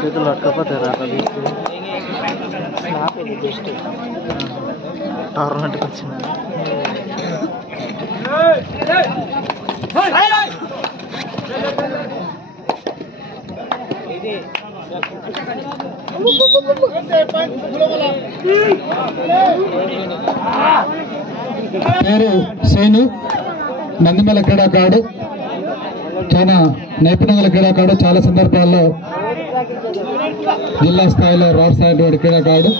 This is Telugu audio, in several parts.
చేతులు పట్టుకపోతారు అట్లా టోర్నమెంట్కి వచ్చింది. పేరు సేను, నందిమల క్రీడాకారుడు, చాలా నైపుణ్యం క్రీడాకారుడు. చాలా సందర్భాల్లో జిల్లా స్థాయిలో రాష్ట్ర స్థాయి క్రీడాకారుడు.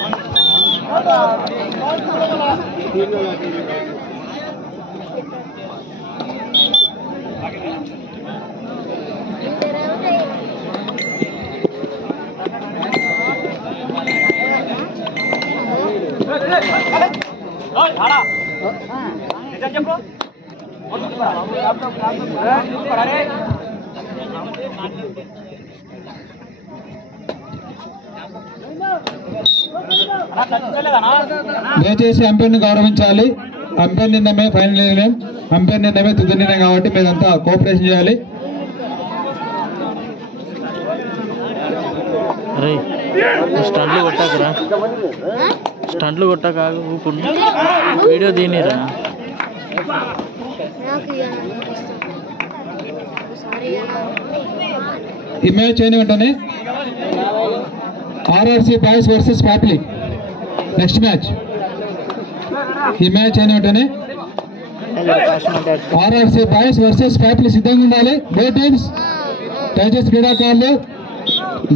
దయచేసి అంపైర్ని గౌరవించాలి. అంపైర్ నిర్ణయమే ఫైనల్ నిర్ణయం, అంపైర్ నిర్ణయమే తుది నిర్ణయం కాబట్టి మీరంతా కోఆపరేషన్ చేయాలి. స్టంట్లు కొట్టాకరా, స్టంట్లు కొట్టాక ఊపుడు వీడియో తీనిరా. ఈ మ్యాచ్ అయిన వెంటనే ఆర్ఆర్సీ బాయ్స్ వర్సెస్ ఫ్యాప్లీ నెక్స్ట్ మ్యాచ్. ఈ మ్యాచ్ అయిన వెంటనే ఆర్ఆర్సీ బాయ్స్ వర్సెస్ ఫ్యాప్లీ సిద్ధంగా ఉండాలి. బో టీమ్స్ దయచేసి క్రీడాకారులు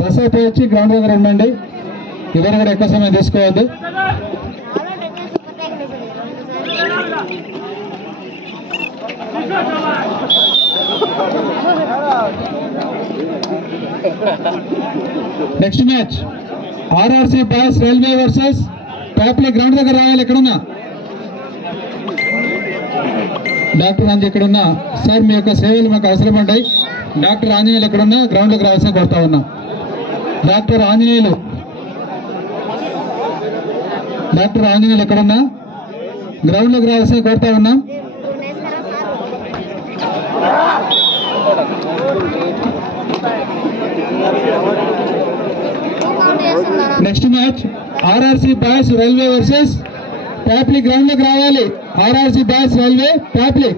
దశపై వచ్చి గ్రౌండ్ దగ్గర ఉండండి. ఎవరు కూడా ఎక్కువ సమయం తీసుకోవద్దు. Next match RRC boys railway versus ఫ్యాప్లీ. గ్రౌండ్ దగ్గర రావాలి. ఎక్కడున్నా డాక్టర్ ఆంజనేయులు ఎక్కడున్నా సార్, మీ యొక్క సేవలు మాకు అవసరం ఉంటాయి. డాక్టర్ ఆంజనేయులు ఎక్కడున్నా గ్రౌండ్లోకి రావాల్సిన కోరుతా ఉన్నాం. డాక్టర్ ఆంజనేయులు ఎక్కడున్నా గ్రౌండ్లోకి రావాల్సిన కోరుతా ఉన్నాం. Next match RRC boys railway versus ఫ్యాప్లీ. గ్రౌండ్లోకి రావాలి. ఆర్ఆర్సీ బాయ్స్ రైల్వే ఫ్యాప్లీ.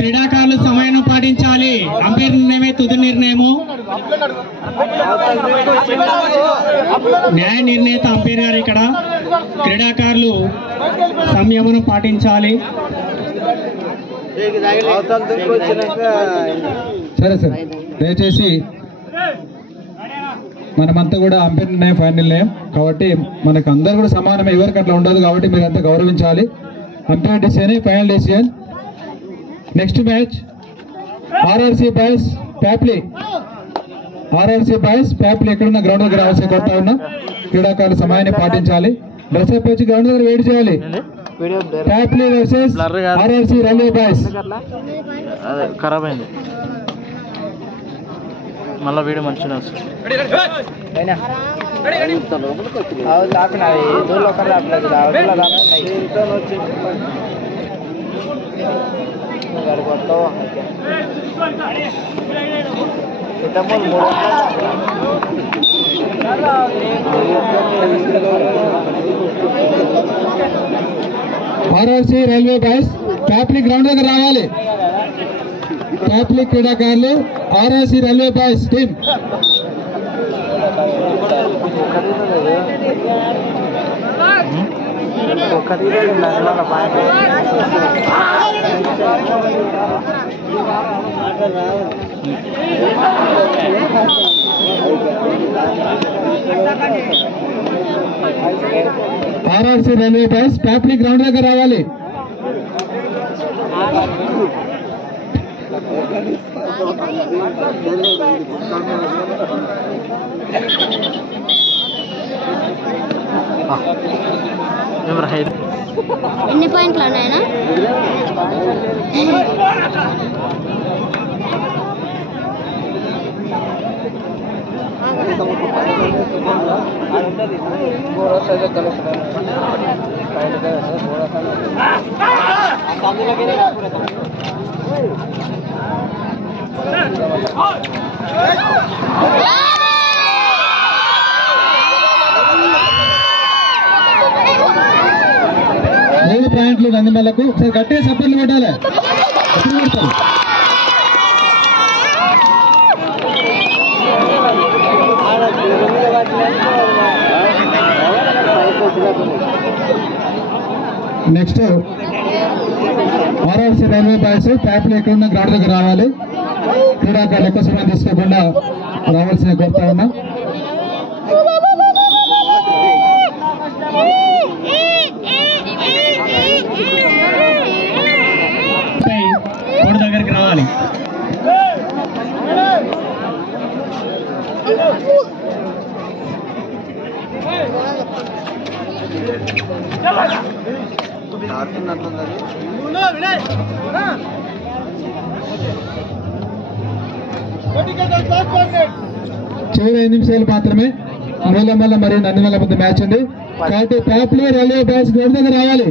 క్రీడాకారులు సమయాన్ని పాటించాలి. అంపైర్ నిర్ణయమే తుది నిర్ణయము. న్యాయ నిర్ణేత అంపైర్ గారు ఇక్కడ. క్రీడాకారులు సంయమనం పాటించాలి. సరే సార్, దయచేసి మనమంతా కూడా అంపైర్ నిర్ణయం ఫైనల్ నిర్ణయం కాబట్టి మనకు అందరు కూడా సమానమే, ఎవరికి అట్లా ఉండదు కాబట్టి మీరు అంతా గౌరవించాలి. Umpire decision final decision. Next match RRC boys ఫ్యాప్లీ. ఆర్ఆర్సీ బాయ్స్ ఫ్యాప్లీ ఎక్కడున్న గ్రౌండ్ దగ్గర రావాల్సి కొడతా ఉన్నా. క్రీడాకారులు సమయాన్ని పాటించాలి. డ్రెస్అప్ వచ్చి గ్రౌండ్ దగ్గర వెయిట్ చేయాలి. ఫ్యాప్లీ వర్సెస్ ఆర్ఆర్సీ రైల్వే బాయ్స్. ఖరాబ్ అయింది, మళ్ళీ వీడియో మంచిగా వస్తుంది. ఆర్ఆర్సీ రైల్వే బాయ్స్ ఫ్యాప్లీ గ్రౌండ్ దగ్గర రావాలి. ఫ్యాప్లీ క్రీడాకారులు RRC railway boys team. RRC railway boys ఫ్యాప్లీ గ్రౌండ్ దగ్గర రావాలి. ఎవరు హైదరాబాద్ ఎన్ని పాయింట్లు ఉన్నాయనా? మూడు పాయింట్లు నందిమల్లకు. ఒకసారి గట్టిగా సపోర్ట్లు కొట్టాలి. ఎప్పుడు కొడతారు? నెక్స్ట్ ఆర్ఆర్సీ రైల్వే బాయ్స్ ట్యాప్లు ఎక్కడున్న గ్రౌండ్ దగ్గర రావాలి. క్రీడాకారులు ఎక్కువ సమయం తీసుకోకుండా రావాల్సిన కోరుతా ఉన్నా. కోడి దగ్గరికి రావాలి. చివరి 5 నిమిషాలు మాత్రమే. మూలమల్ల మరియు నందిమల్ల మధ్య మ్యాచ్ ఉంది కాబట్టి ప్యాప్లీ రైల్వే బాయ్స్ గ్రౌండ్ దగ్గర రావాలి.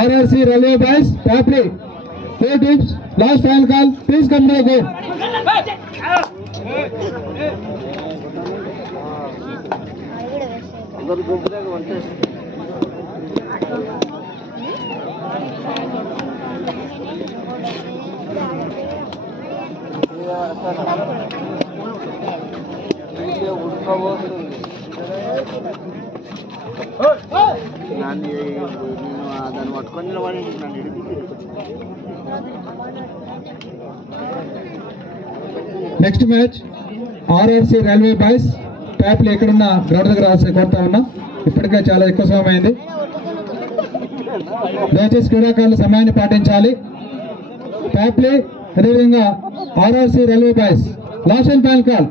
ఆర్ఆర్సీ రైల్వే బాయ్స్ ప్యాప్లీ 4 teams last final call please come to the goal. దాన్ని పట్టుకొని నిలబడి నన్ను ఇడిపించి. Next match RRC railway boys ప్యాప్లీ ఎక్కడున్న గ్రౌండ్ దగ్గర రావాల్సి కోరుతా ఉన్నా. ఇప్పటికే చాలా ఎక్కువ సమయం అయింది. దయచేసి క్రీడాకారుల సమయాన్ని పాటించాలి. ప్యాప్లీ అదేవిధంగా RRC railway boys last and final call.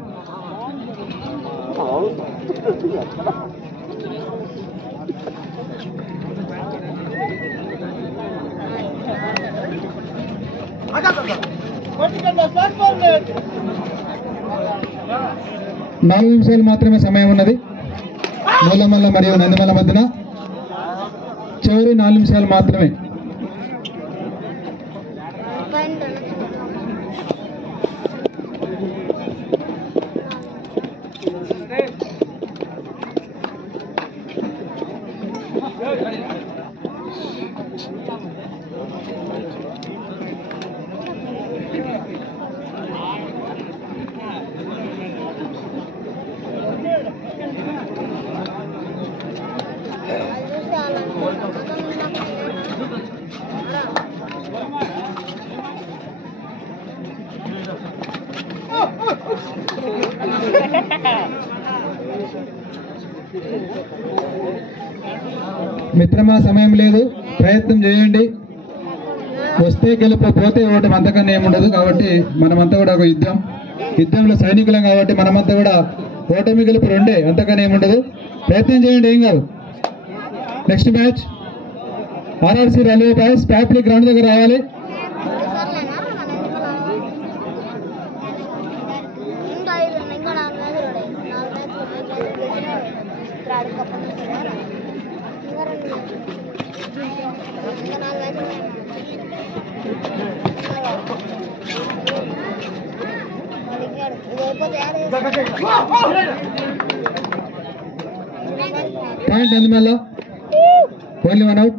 నాలుగు నిమిషాలు మాత్రమే సమయం ఉన్నది. మూలమల్ల మరియు నందిమల్ల మధ్యన చివరి 4 నిమిషాలు మాత్రమే. మిత్రమా సమయం లేదు, ప్రయత్నం చేయండి. వస్తే గెలుపు, పోతే ఓటమి, అంతకన్నా ఏముండదు. కాబట్టి మనమంతా కూడా ఒక యుద్ధంలో సైనికులం కాబట్టి మనమంతా కూడా ఓటమి గెలుపు రెండే, అంతకన్నా ఏముండదు. ప్రయత్నం చేయండి, ఏం కాదు. Next match RRC railway boys ప్యాప్లీ గ్రౌండ్ దగ్గర రావాలి. Point Nandimalla, only 1 out.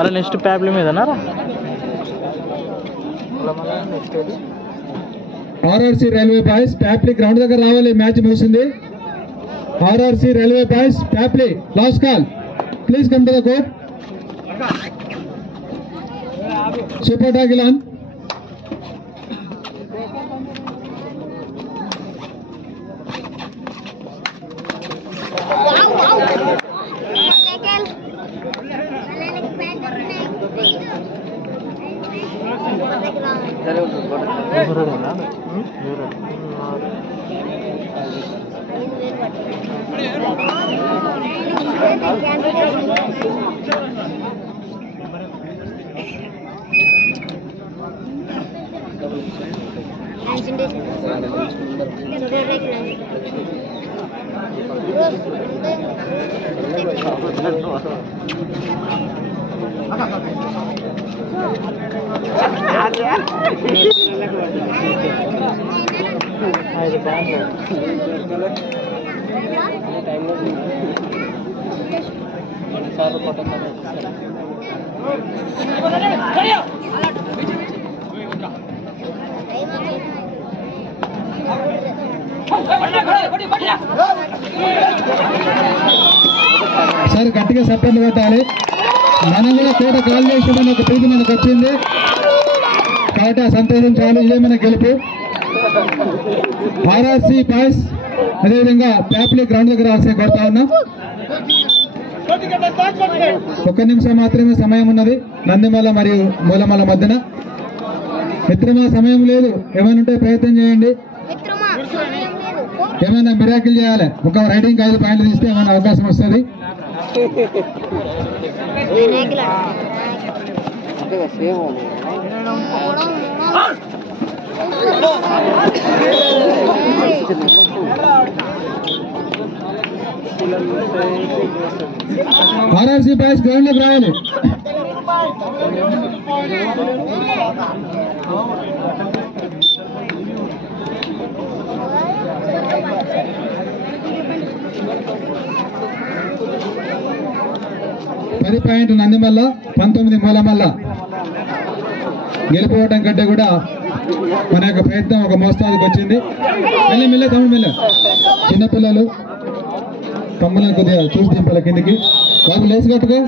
అరే నెక్స్ట్ ప్యాప్లీ మీదనా? ఆర్ఆర్సీ రైల్వే బాయ్స్ ప్యాప్లీ గ్రౌండ్ దగ్గర రావాలి. మ్యాచ్ ముగిసింది. ఆర్ఆర్సీ రైల్వే బాయ్స్ ప్యాప్లీ last call, please come to the court. Super టాగిలాన్. సరే ఉంటుంది సార్ గట్టిగా సపోర్ట్ కొట్టాలి. మనం కూడా కోట కాల్ చేసామని ఒక ప్రీతి మనకు వచ్చింది కాబట్టి ఆ సంతోషం చాలు. ఇదే మన గెలుపు. ఆర్ఆర్సీ బాయ్స్ అదేవిధంగా ప్యాప్లీ గ్రౌండ్ దగ్గర ఆల్సే కొడతా ఉన్నాం. 1 నిమిషం మాత్రమే సమయం ఉన్నది నందిమల మరియు మూలమల మధ్యన. మిత్రమా సమయం లేదు, ఏమైనా ఉంటే ప్రయత్నం చేయండి. ఏమైనా మిరాకిల్ చేయాలి. ఒక రైడింగ్ 5 పాయింట్లు తీస్తే ఏమైనా అవకాశం వస్తుంది. ఆర్ఆర్సీ బాయ్స్ గ్రౌండ్ లోకి రావాలి. పది పాయింట్లు నందిమల్ల, 19 మూలమల్ల. గెలిపోవటం కంటే కూడా మన యొక్క ప్రయత్నం ఒక మోస్తాదుకు వచ్చింది. మెల్ల తమ్ముడు మెల్ల. చిన్నపిల్లలు తమ్ములను కొద్దిగా చూసి దింపాల కిందికి. బాబు లేచి కట్టుకో.